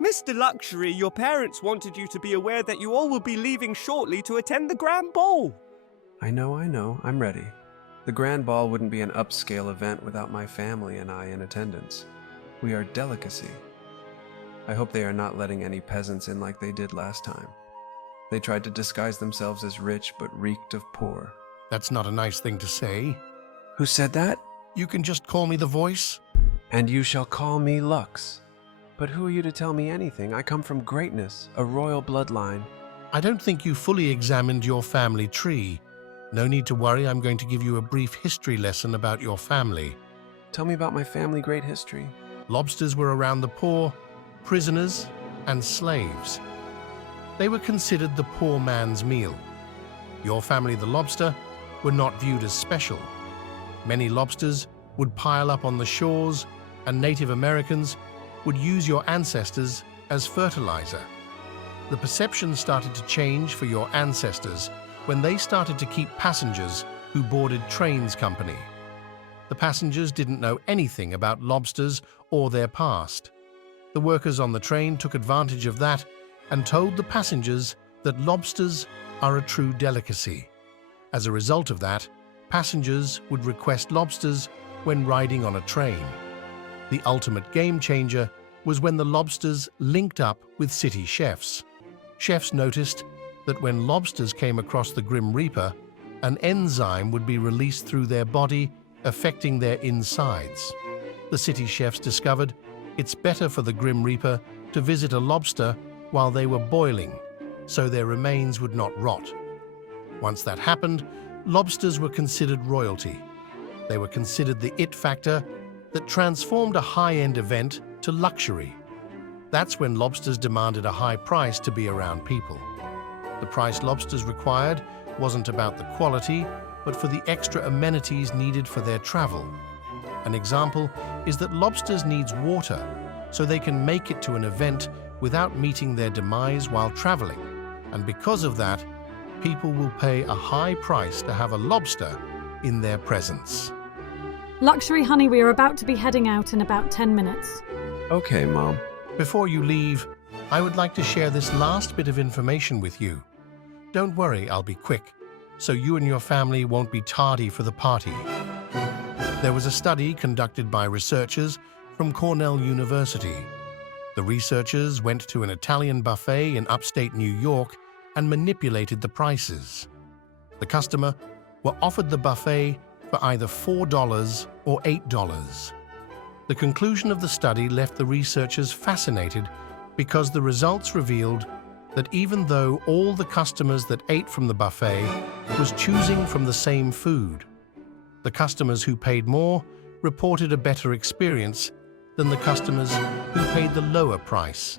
Mr. Luxury, your parents wanted you to be aware that you all will be leaving shortly to attend the Grand Ball. I know. I'm ready. The Grand Ball wouldn't be an upscale event without my family and I in attendance. We are delicacy. I hope they are not letting any peasants in like they did last time. They tried to disguise themselves as rich but reeked of poor. That's not a nice thing to say. Who said that? You can just call me the voice. And you shall call me Lux. But who are you to tell me anything? I come from greatness, a royal bloodline. I don't think you fully examined your family tree. No need to worry, I'm going to give you a brief history lesson about your family. Tell me about my family great history. Lobsters were around the poor, prisoners, and slaves. They were considered the poor man's meal. Your family, the lobster, were not viewed as special. Many lobsters would pile up on the shores, and Native Americans would use your ancestors as fertilizer. The perception started to change for your ancestors when they started to keep passengers who boarded trains company. The passengers didn't know anything about lobsters or their past. The workers on the train took advantage of that and told the passengers that lobsters are a true delicacy. As a result of that, passengers would request lobsters when riding on a train. The ultimate game changer was when the lobsters linked up with city chefs. Chefs noticed that when lobsters came across the Grim Reaper, an enzyme would be released through their body, affecting their insides. The city chefs discovered it's better for the Grim Reaper to visit a lobster while they were boiling, so their remains would not rot. Once that happened, lobsters were considered royalty. They were considered the it factor that transformed a high-end event to luxury. That's when lobsters demanded a high price to be around people. The price lobsters required wasn't about the quality, but for the extra amenities needed for their travel. An example is that lobsters needs water, so they can make it to an event without meeting their demise while traveling. And because of that, people will pay a high price to have a lobster in their presence. Luxury honey, we are about to be heading out in about 10 minutes. Okay, Mom. Before you leave, I would like to share this last bit of information with you. Don't worry, I'll be quick, so you and your family won't be tardy for the party. There was a study conducted by researchers from Cornell University. The researchers went to an Italian buffet in upstate New York and manipulated the prices. The customer were offered the buffet for either $4 or $8. The conclusion of the study left the researchers fascinated because the results revealed that even though all the customers that ate from the buffet was choosing from the same food, the customers who paid more reported a better experience than the customers who paid the lower price.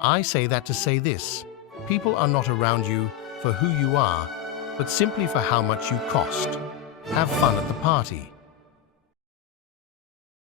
I say that to say this: people are not around you for who you are, but simply for how much you cost. Have fun at the party.